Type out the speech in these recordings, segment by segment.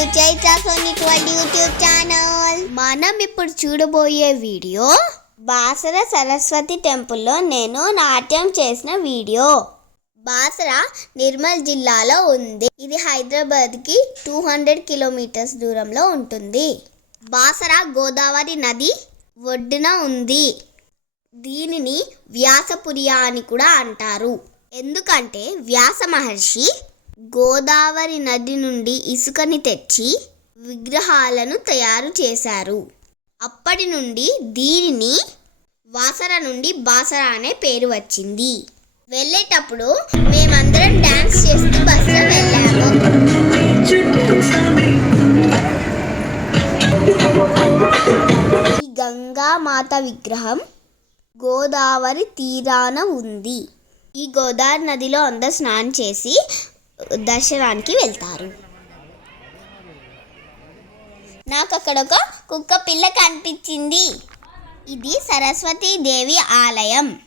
To Chaitra YouTube channel. మనం ఇప్పుడు చూడబోయే వీడియో బాసర సరస్వతి టెంపుల్లో నేను నాట్యం చేసిన వీడియో. బాసర నిర్మల్ జిల్లాలో ఉంది. ఇది హైదరాబాద్కి టూ హండ్రెడ్ కిలోమీటర్స్ దూరంలో ఉంటుంది. బాసర గోదావరి నది ఒడ్డున ఉంది. దీనిని వ్యాసపురియా అని కూడా అంటారు. ఎందుకంటే వ్యాస మహర్షి గోదావరి నది నుండి ఇసుకని తెచ్చి విగ్రహాలను తయారు చేశారు. అప్పటి నుండి దీనిని వాసర నుండి బాసర అనే పేరు వచ్చింది. వెళ్ళేటప్పుడు మేమందరం డ్యాన్స్ చేస్తూ బస్సులో వెళ్ళాము. ఈ గంగామాత విగ్రహం గోదావరి తీరాన ఉంది. ఈ గోదావరి నదిలో అందరు స్నానం చేసి దర్శనానికి వెళ్తారు. నాకు అక్కడ ఒక కుక్క పిల్ల కనిపించింది. ఇది సరస్వతీ దేవి ఆలయం.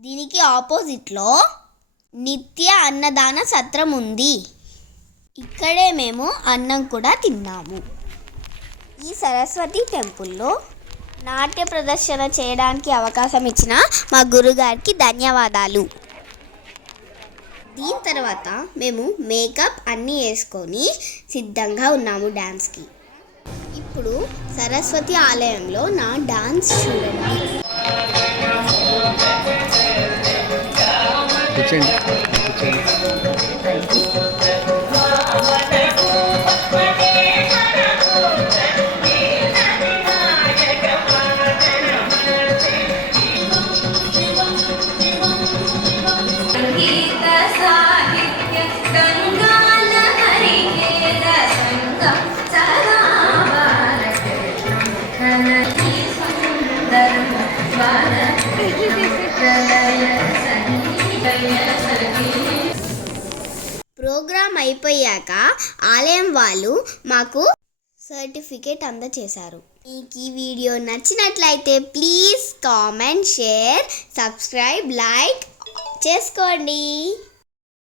దీనికి ఆపోజిట్లో నిత్య అన్నదాన సత్రం ఉంది. ఇక్కడే మేము అన్నం కూడా తిన్నాము. ఈ సరస్వతి టెంపుల్లో నాట్య ప్రదర్శన చేయడానికి అవకాశం ఇచ్చిన మా గురుగారికి ధన్యవాదాలు. దీని తర్వాత మేము మేకప్ అన్నీ వేసుకొని సిద్ధంగా ఉన్నాము డ్యాన్స్కి ఇప్పుడు సరస్వతి ఆలయంలో నా డాన్స్ చూడండి. కూర్చోండి. కూర్చోండి ప్రోగ్రామ్ అయిపోయాక ఆలయం వాళ్ళు మాకు సర్టిఫికేట్ అందచేశారు. మీకు ఈ వీడియో నచ్చినట్లయితే please comment share subscribe like చేసుకోండి.